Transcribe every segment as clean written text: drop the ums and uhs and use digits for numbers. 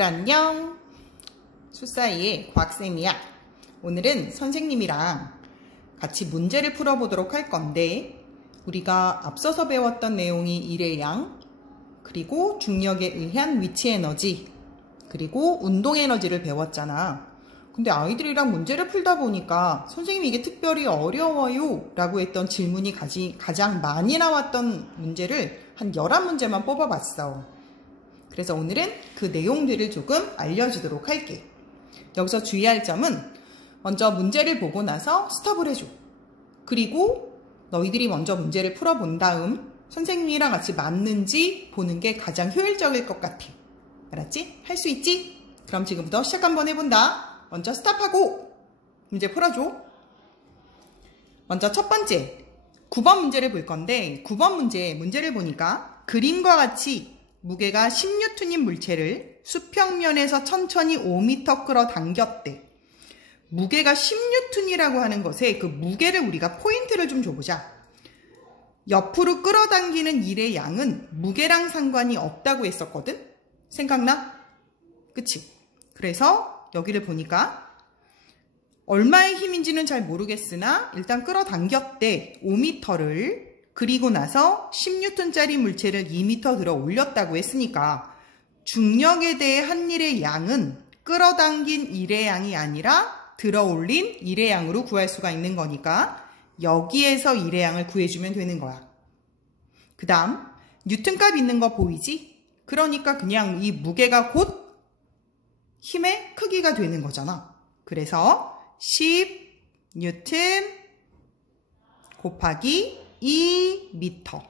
얘들아 안녕. 수사이의 과학쌤이야. 오늘은 선생님이랑 같이 문제를 풀어보도록 할 건데, 우리가 앞서서 배웠던 내용이 일의 양, 그리고 중력에 의한 위치 에너지, 그리고 운동 에너지를 배웠잖아. 근데 아이들이랑 문제를 풀다 보니까 선생님이 이게 특별히 어려워요 라고 했던 질문이 가장 많이 나왔던 문제를 한 11문제만 뽑아봤어. 그래서 오늘은 그 내용들을 조금 알려주도록 할게. 여기서 주의할 점은 먼저 문제를 보고 나서 스톱을 해줘. 그리고 너희들이 먼저 문제를 풀어본 다음 선생님이랑 같이 맞는지 보는 게 가장 효율적일 것 같아. 알았지? 할 수 있지? 그럼 지금부터 시작 한번 해본다. 먼저 스탑하고 문제 풀어줘. 먼저 첫 번째 9번 문제를 볼 건데, 9번 문제를 보니까 그림과 같이 무게가 10N인 물체를 수평면에서 천천히 5m 끌어당겼대. 무게가 10N이라고 하는 것에 그 무게를 우리가 포인트를 좀 줘보자. 옆으로 끌어당기는 일의 양은 무게랑 상관이 없다고 했었거든? 생각나? 그치? 그래서 여기를 보니까 얼마의 힘인지는 잘 모르겠으나 일단 끌어당겼대. 5m를. 그리고 나서 10N짜리 물체를 2m 들어 올렸다고 했으니까 중력에 대해 한 일의 양은 끌어당긴 일의 양이 아니라 들어 올린 일의 양으로 구할 수가 있는 거니까 여기에서 일의 양을 구해주면 되는 거야. 그 다음 뉴턴값 있는 거 보이지? 그러니까 그냥 이 무게가 곧 힘의 크기가 되는 거잖아. 그래서 10N 곱하기 2m.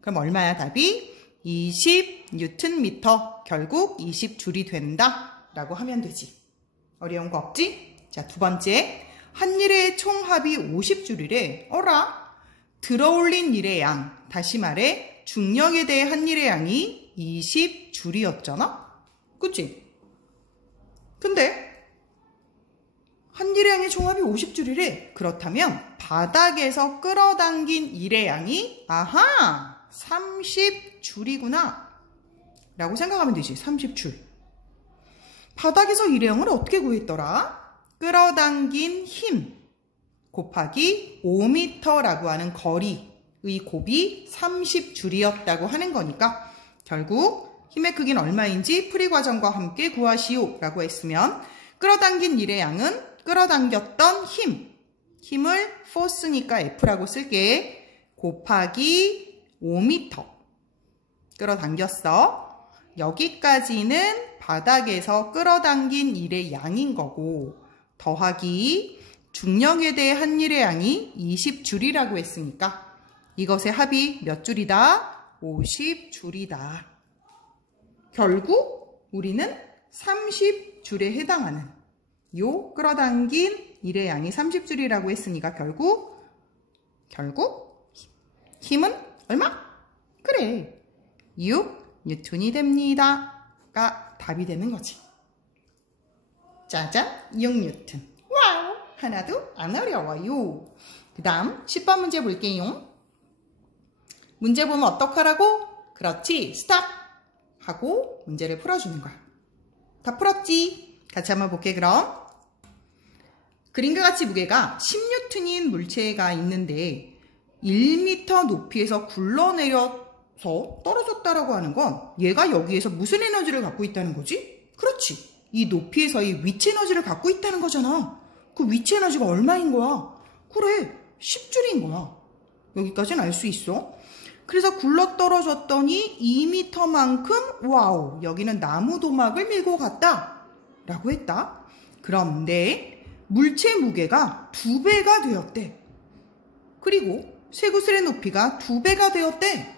그럼 얼마야 답이? 20Nm. 결국 20줄이 된다 라고 하면 되지. 어려운 거 없지? 자, 두 번째. 한 일의 총합이 50줄이래. 어라? 들어올린 일의 양. 다시 말해 중력에 대해 한 일의 양이 20줄이었잖아? 그치? 근데 한 일의 양의 총합이 50줄이래. 그렇다면 바닥에서 끌어당긴 일의 양이 30줄이구나 라고 생각하면 되지. 30줄. 바닥에서 일의 양을 어떻게 구했더라? 끌어당긴 힘 곱하기 5m라고 하는 거리의 곱이 30줄이었다고 하는 거니까 결국 힘의 크기는 얼마인지 풀이 과정과 함께 구하시오 라고 했으면, 끌어당긴 일의 양은 끌어당겼던 힘을 force니까 F라고 쓸게. 곱하기 5m 끌어당겼어. 여기까지는 바닥에서 끌어당긴 일의 양인 거고, 더하기 중력에 대해 한 일의 양이 20줄이라고 했으니까 이것의 합이 몇 줄이다? 50줄이다. 결국 우리는 30줄에 해당하는 요 끌어당긴 일의 양이 30줄이라고 했으니까 결국 힘은 얼마? 그래, 6N이 됩니다 가 답이 되는 거지. 짜잔, 6N. 와우, 하나도 안 어려워요. 그 다음 10번 문제 볼게요. 문제 보면 어떡하라고? 그렇지, 스탑 하고 문제를 풀어주는 거야. 다 풀었지? 같이 한번 볼게. 그럼 그림과 같이 무게가 10N인 물체가 있는데 1m 높이에서 굴러내려서 떨어졌다라고 하는 건 얘가 여기에서 무슨 에너지를 갖고 있다는 거지? 그렇지, 이 높이에서의 위치 에너지를 갖고 있다는 거잖아. 그 위치 에너지가 얼마인 거야? 그래, 10줄인 거야. 여기까지는 알 수 있어. 그래서 굴러 떨어졌더니 2m만큼, 와우, 여기는 나무 도막을 밀고 갔다 라고 했다. 그런데 물체 무게가 2배가 되었대. 그리고 쇠구슬의 높이가 2배가 되었대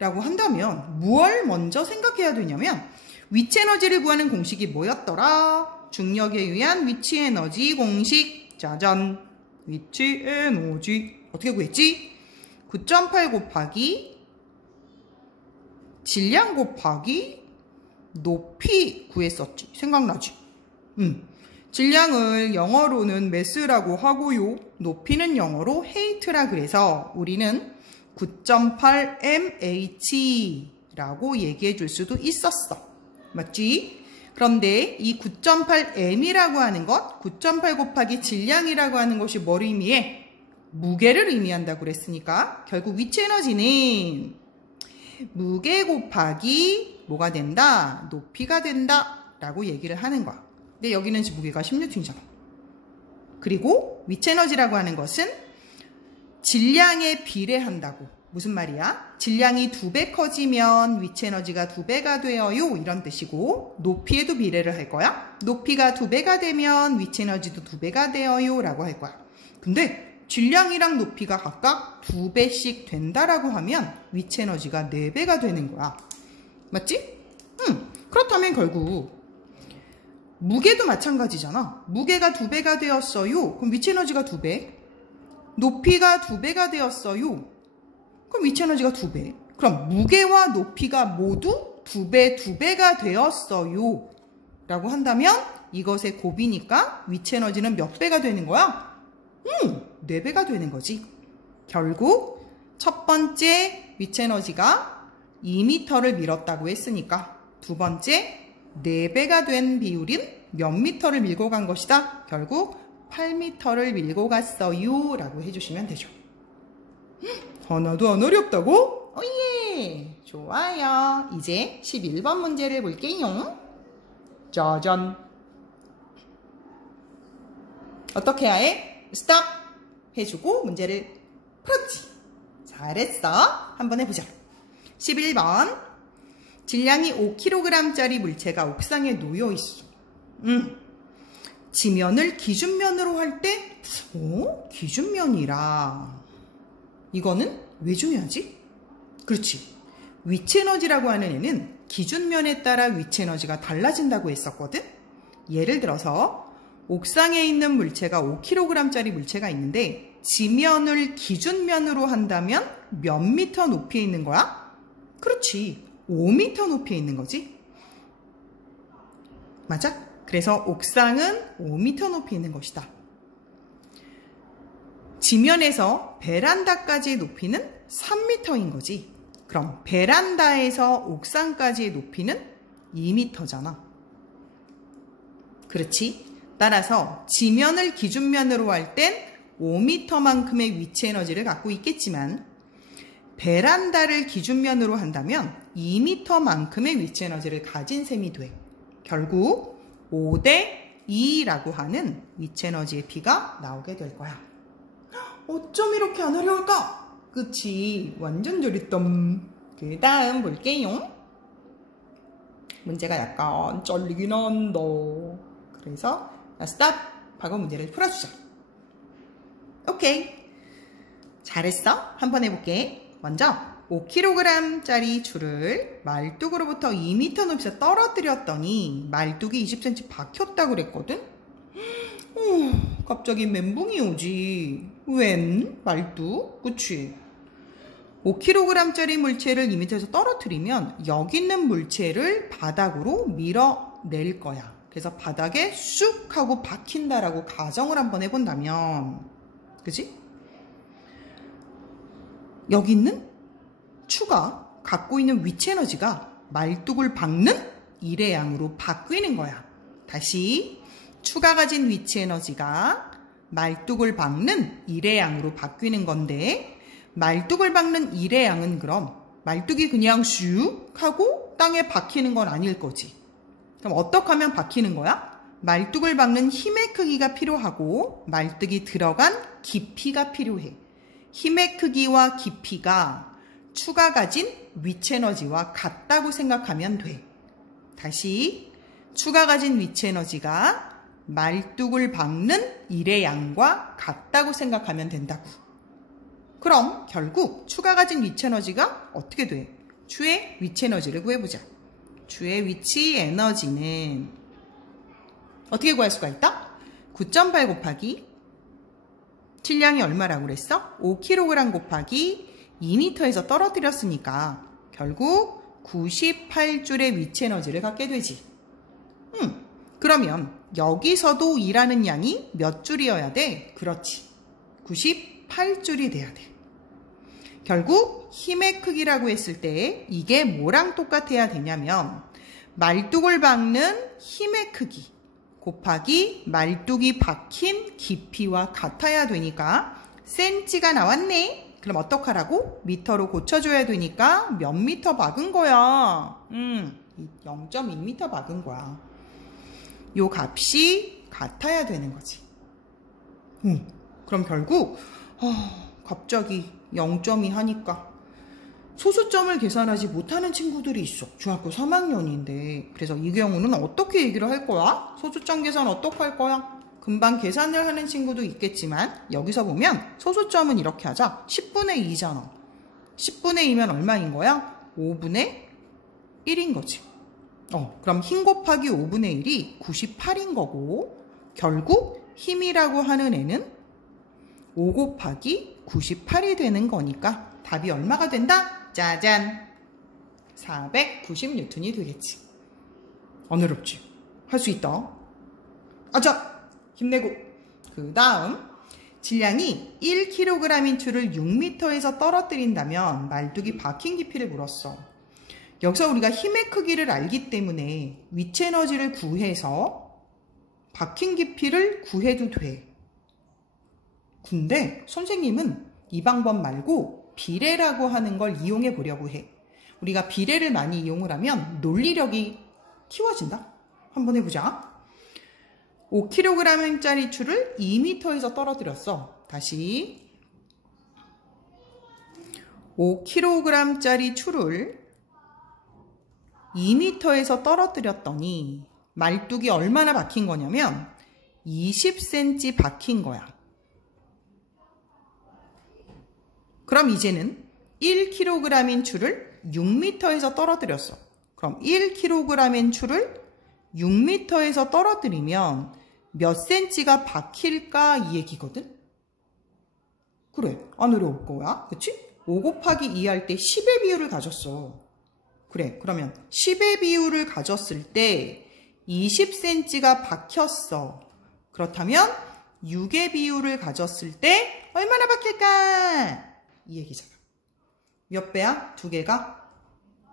라고 한다면 무엇을 먼저 생각해야 되냐면, 위치 에너지를 구하는 공식이 뭐였더라? 중력에 의한 위치 에너지 공식. 짜잔, 위치 에너지 어떻게 구했지? 9.8 곱하기 질량 곱하기 높이 구했었지. 생각나지? 질량을 영어로는 mass라고 하고요. 높이는 영어로 height라 그래서 우리는 9.8 mh라고 얘기해 줄 수도 있었어. 맞지? 그런데 이 9.8m이라고 하는 것, 9.8 곱하기 질량이라고 하는 것이 뭘 의미해? 무게를 의미한다고 그랬으니까 결국 위치 에너지는 무게 곱하기 뭐가 된다? 높이가 된다 라고 얘기를 하는 거야. 근데 여기는 무게가 16톤이잖아. 그리고 위치 에너지라고 하는 것은 질량에 비례한다고. 무슨 말이야? 질량이 2배 커지면 위치 에너지가 2배가 되어요 이런 뜻이고, 높이에도 비례를 할 거야. 높이가 2배가 되면 위치 에너지도 2배가 되어요 라고 할 거야. 근데 질량이랑 높이가 각각 2배씩 된다라고 하면 위치 에너지가 4배가 되는 거야. 맞지? 그렇다면 결국 무게도 마찬가지잖아. 무게가 2배가 되었어요. 그럼 위치 에너지가 2배. 높이가 2배가 되었어요. 그럼 위치 에너지가 2배. 그럼 무게와 높이가 모두 2배가 되었어요 라고 한다면 이것의 곱이니까 위치 에너지는 몇 배가 되는 거야? 4배가 되는 거지. 결국 첫 번째 위치 에너지가 2m를 밀었다고 했으니까 두 번째 4배가 된 비율인 몇 미터를 밀고 간 것이다? 결국 8m를 밀고 갔어요 라고 해주시면 되죠. 하나도 안 어렵다고? 오예! 좋아요. 이제 11번 문제를 볼게요. 짜잔. 어떻게 해야 해? 스톱! 해주고 문제를 풀었지. 잘했어. 한번 해보자. 11번. 질량이 5kg짜리 물체가 옥상에 놓여 있어. 지면을 기준면으로 할 때, 기준면이라. 이거는 왜 중요하지? 그렇지. 위치 에너지라고 하는 애는 기준면에 따라 위치 에너지가 달라진다고 했었거든? 예를 들어서 옥상에 있는 물체가 5kg짜리 물체가 있는데 지면을 기준면으로 한다면 몇 미터 높이에 있는 거야? 그렇지. 5미터 높이에 있는 거지. 맞아? 그래서 옥상은 5미터 높이에 있는 것이다. 지면에서 베란다까지의 높이는 3미터인 거지. 그럼 베란다에서 옥상까지의 높이는 2미터잖아. 그렇지? 따라서 지면을 기준면으로 할 땐 5미터만큼의 위치 에너지를 갖고 있겠지만 베란다를 기준면으로 한다면 2미터만큼의 위치 에너지를 가진 셈이 돼. 결국 5대 2라고 하는 위치 에너지의 비가 나오게 될 거야. 어쩜 이렇게 안 어려울까? 그치? 완전 저릿덤. 그 다음 볼게요. 문제가 약간 쩔리긴 한다. 그래서 스톱! 하고 문제를 풀어주자. 오케이. 잘했어. 한번 해볼게. 먼저 5kg짜리 줄을 말뚝으로부터 2m 높이에서 떨어뜨렸더니 말뚝이 20cm 박혔다고 그랬거든? 갑자기 멘붕이 오지. 웬? 말뚝? 그치? 5kg짜리 물체를 2m에서 떨어뜨리면 여기 있는 물체를 바닥으로 밀어낼 거야. 그래서 바닥에 쑥 하고 박힌다라고 가정을 한번 해본다면, 그치? 여기 있는 추가 갖고 있는 위치 에너지가 말뚝을 박는 일의 양으로 바뀌는 거야. 다시 추가 가진 위치 에너지가 말뚝을 박는 일의 양으로 바뀌는 건데, 말뚝을 박는 일의 양은 그럼 말뚝이 그냥 슉 하고 땅에 박히는 건 아닐 거지. 그럼 어떻게 하면 박히는 거야? 말뚝을 박는 힘의 크기가 필요하고 말뚝이 들어간 깊이가 필요해. 힘의 크기와 깊이가 추가 가진 위치 에너지와 같다고 생각하면 돼. 다시 추가 가진 위치 에너지가 말뚝을 박는 일의 양과 같다고 생각하면 된다고. 그럼 결국 추가 가진 위치 에너지가 어떻게 돼? 추의 위치 에너지를 구해보자. 추의 위치 에너지는 어떻게 구할 수가 있다? 9.8 곱하기 질량이 얼마라고 그랬어? 5kg 곱하기 2m에서 떨어뜨렸으니까 결국 98줄의 위치 에너지를 갖게 되지. 그러면 여기서도 일하는 양이 몇 줄이어야 돼? 그렇지. 98줄이 돼야 돼. 결국 힘의 크기라고 했을 때 이게 뭐랑 똑같아야 되냐면 말뚝을 박는 힘의 크기 곱하기 말뚝이 박힌 깊이와 같아야 되니까 센치가 나왔네. 그럼 어떡하라고? 미터로 고쳐줘야 되니까 몇 미터 박은 거야? 0.2미터 박은 거야. 요 값이 같아야 되는 거지. 그럼 결국 갑자기 0.2 하니까 소수점을 계산하지 못하는 친구들이 있어. 중학교 3학년인데. 그래서 이 경우는 어떻게 얘기를 할 거야? 소수점 계산 어떻게 할 거야? 금방 계산을 하는 친구도 있겠지만 여기서 보면 소수점은 이렇게 하자. 10분의 2잖아. 10분의 2면 얼마인 거야? 5분의 1인 거지. 그럼 힘 곱하기 5분의 1이 98인 거고 결국 힘이라고 하는 애는 5 곱하기 98이 되는 거니까 답이 얼마가 된다? 짜잔! 490N이 되겠지. 안 어렵지? 할 수 있다. 아자! 힘내고. 그 다음 질량이 1kg인 추를 6m에서 떨어뜨린다면 말뚝이 박힌 깊이를 물었어. 여기서 우리가 힘의 크기를 알기 때문에 위치 에너지를 구해서 박힌 깊이를 구해도 돼. 근데 선생님은 이 방법 말고 비례라고 하는 걸 이용해 보려고 해. 우리가 비례를 많이 이용을 하면 논리력이 키워진다. 한번 해보자. 5kg짜리 추를 2m에서 떨어뜨렸어. 다시 5kg짜리 추를 2m에서 떨어뜨렸더니 말뚝이 얼마나 박힌 거냐면 20cm 박힌 거야. 그럼 이제는 1kg인 추를 6m에서 떨어뜨렸어. 그럼 1kg인 추를 6m에서 떨어뜨리면 몇 cm가 박힐까 이 얘기거든? 그래, 안 어려울 거야. 그치? 5 곱하기 2 할 때 10의 비율을 가졌어. 그래, 그러면 10의 비율을 가졌을 때 20cm가 박혔어. 그렇다면 6의 비율을 가졌을 때 얼마나 박힐까? 이 얘기잖아. 몇 배야? 2개가?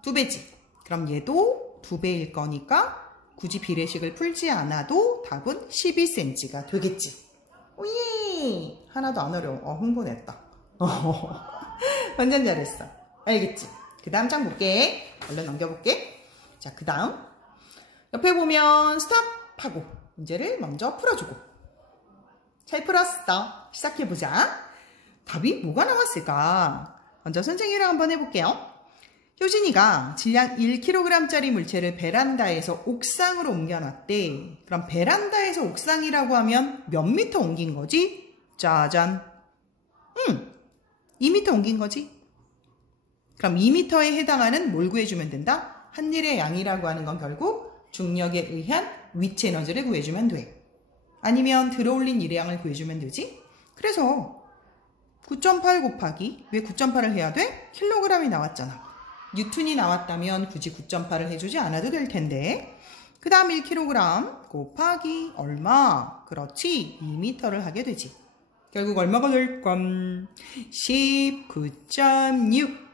2배지. 그럼 얘도 2배일 거니까 굳이 비례식을 풀지 않아도 답은 12cm가 되겠지. 오예! 하나도 안 어려워. 흥분했다. 완전 잘했어. 알겠지? 그 다음 장 볼게. 얼른 넘겨볼게. 자, 그 다음 옆에 보면 스탑하고 문제를 먼저 풀어주고. 잘 풀었어. 시작해보자. 답이 뭐가 나왔을까? 먼저 선생님이랑 한번 해볼게요. 효진이가 질량 1kg짜리 물체를 베란다에서 옥상으로 옮겨놨대. 그럼 베란다에서 옥상이라고 하면 몇 미터 옮긴 거지? 짜잔. 2미터 옮긴 거지. 그럼 2미터에 해당하는 뭘 구해주면 된다? 한 일의 양이라고 하는 건 결국 중력에 의한 위치 에너지를 구해주면 돼. 아니면 들어올린 일의 양을 구해주면 되지. 그래서 9.8 곱하기, 왜 9.8을 해야 돼? 킬로그램이 나왔잖아. 뉴턴이 나왔다면 굳이 9.8을 해주지 않아도 될 텐데. 그 다음 1kg 곱하기 얼마? 그렇지, 2m를 하게 되지. 결국 얼마가 될까? 19.6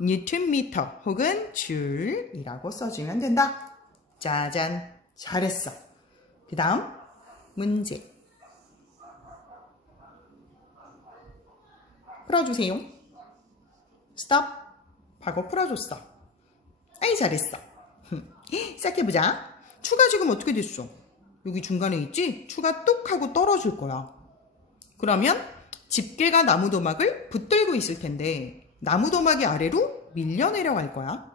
뉴턴미터 혹은 줄이라고 써주면 된다. 짜잔, 잘했어. 그 다음 문제 풀어주세요. 스톱 하고 풀어줬어. 아이, 잘했어. 시작해보자. 추가 지금 어떻게 됐어? 여기 중간에 있지? 추가 뚝 하고 떨어질 거야. 그러면 집게가 나무도막을 붙들고 있을 텐데 나무도막이 아래로 밀려 내려갈 거야.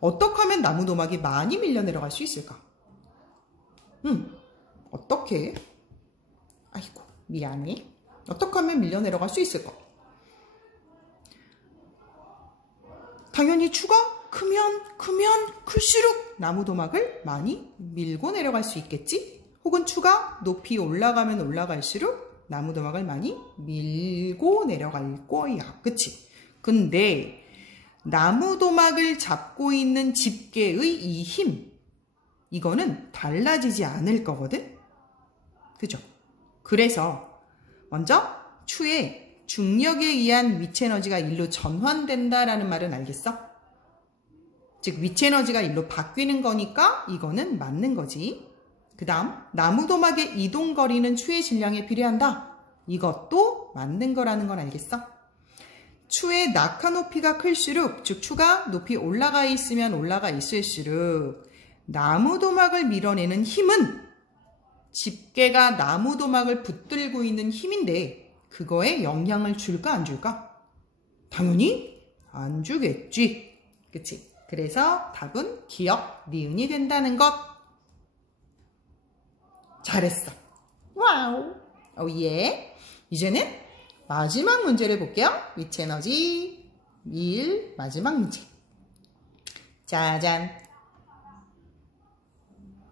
어떻게 하면 나무도막이 많이 밀려 내려갈 수 있을까? 어떻게? 아이고, 미안해. 어떻게 하면 밀려 내려갈 수 있을까? 당연히 추가 크면 클수록 나무도막을 많이 밀고 내려갈 수 있겠지? 혹은 추가 높이 올라가면 올라갈수록 나무도막을 많이 밀고 내려갈 거야. 그치? 근데 나무도막을 잡고 있는 집게의 이 힘, 이거는 달라지지 않을 거거든? 그죠? 그래서 먼저 추의 중력에 의한 위치 에너지가 일로 전환된다라는 말은 알겠어? 즉 위치 에너지가 일로 바뀌는 거니까 이거는 맞는 거지. 그 다음 나무도막의 이동거리는 추의 질량에 비례한다. 이것도 맞는 거라는 건 알겠어? 추의 낙하 높이가 클수록, 즉 추가 높이 올라가 있으면 올라가 있을수록 나무도막을 밀어내는 힘은 집게가 나무도막을 붙들고 있는 힘인데 그거에 영향을 줄까 안 줄까? 당연히 안 주겠지. 그치? 그래서 답은 기역, 니은이 된다는 것. 잘했어. 와우. 오예. 이제는 마지막 문제를 볼게요. 위치 에너지 1 마지막 문제. 짜잔.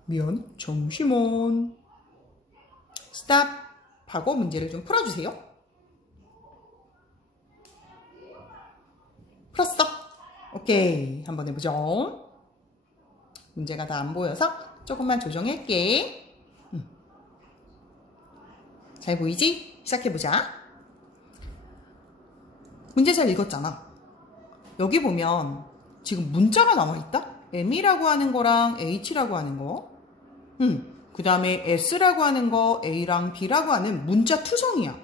미안, 잠시만. 스탑하고 문제를 좀 풀어주세요. 풀었어? 오케이. 한번 해보죠. 문제가 다 안 보여서 조금만 조정할게. 잘 보이지? 시작해보자. 문제 잘 읽었잖아. 여기 보면 지금 문자가 남아있다? M이라고 하는 거랑 H라고 하는 거. 그 다음에 S라고 하는 거, A랑 B라고 하는 문자 투성이야.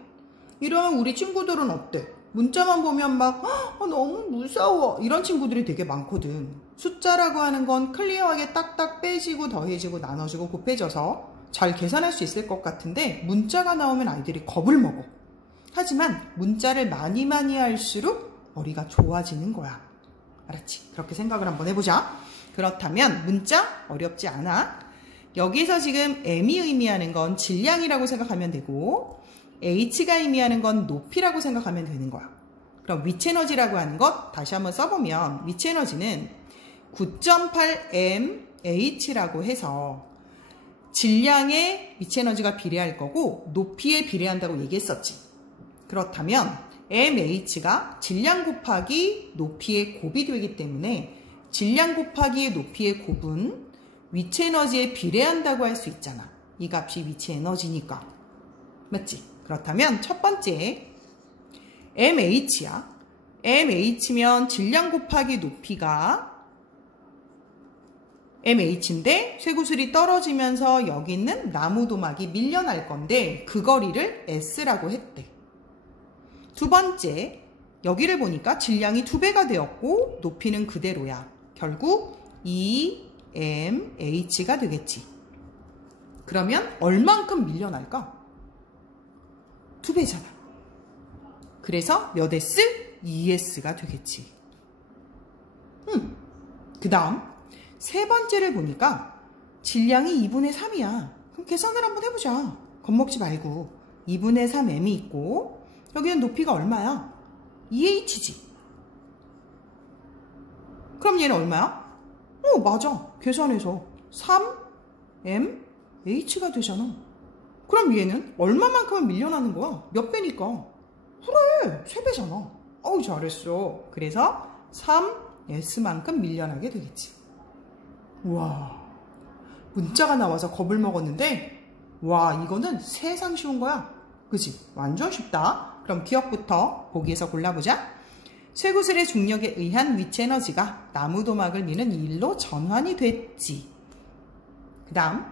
이러면 우리 친구들은 어때? 문자만 보면 막 너무 무서워 이런 친구들이 되게 많거든. 숫자라고 하는 건 클리어하게 딱딱 빼지고 더해지고 나눠지고 곱해져서 잘 계산할 수 있을 것 같은데 문자가 나오면 아이들이 겁을 먹어. 하지만 문자를 많이 할수록 머리가 좋아지는 거야. 알았지? 그렇게 생각을 한번 해보자. 그렇다면 문자 어렵지 않아. 여기서 지금 M이 의미하는 건 질량이라고 생각하면 되고 H가 의미하는 건 높이라고 생각하면 되는 거야. 그럼 위치 에너지라고 하는 것 다시 한번 써보면 위치 에너지는 9.8mH라고 해서 질량에 위치 에너지가 비례할 거고 높이에 비례한다고 얘기했었지. 그렇다면 mh가 질량 곱하기 높이의 곱이 되기 때문에 질량 곱하기 높이의 곱은 위치 에너지에 비례한다고 할 수 있잖아. 이 값이 위치 에너지니까. 맞지? 그렇다면 첫 번째 mh야. mh면 질량 곱하기 높이가 mh인데 쇠구슬이 떨어지면서 여기 있는 나무도막이 밀려날 건데 그 거리를 s라고 했대. 두 번째, 여기를 보니까 질량이 2배가 되었고 높이는 그대로야. 결국 2mh가 되겠지. 그러면 얼만큼 밀려날까? 2배잖아. 그래서 몇 S? 2S가 되겠지. 그 다음 세 번째를 보니까 질량이 2분의 3이야. 그럼 계산을 한번 해보자. 겁먹지 말고. 2분의 3m이 있고 여기는 높이가 얼마야? 2h지. 그럼 얘는 얼마야? 맞아. 계산해서 3mh가 되잖아. 그럼 얘는 얼마만큼은 밀려나는 거야? 몇 배니까? 그래, 3배잖아. 어우, 잘했어. 그래서 3s만큼 밀려나게 되겠지. 우와, 문자가 나와서 겁을 먹었는데 와, 이거는 세상 쉬운 거야. 그치? 완전 쉽다. 그럼 기억부터 보기에서 골라보자. 쇠구슬의 중력에 의한 위치 에너지가 나무도막을 미는 일로 전환이 됐지. 그 다음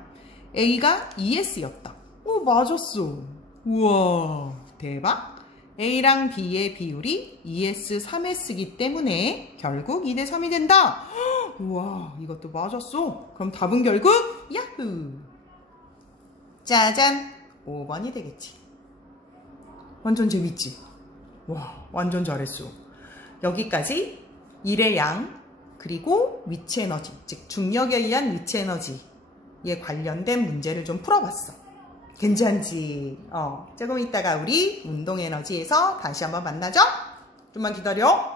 A가 2S였다. 오, 맞았어. 우와, 대박. A랑 B의 비율이 2S, 3S이기 때문에 결국 2대 3이 된다. 우와, 이것도 맞았어. 그럼 답은 결국 야후. 짜잔, 5번이 되겠지. 완전 재밌지? 와, 완전 잘했어. 여기까지 일의 양, 그리고 위치 에너지, 즉 중력에 의한 위치 에너지에 관련된 문제를 좀 풀어봤어. 괜찮지? 조금 있다가 우리 운동 에너지에서 다시 한번 만나죠? 좀만 기다려.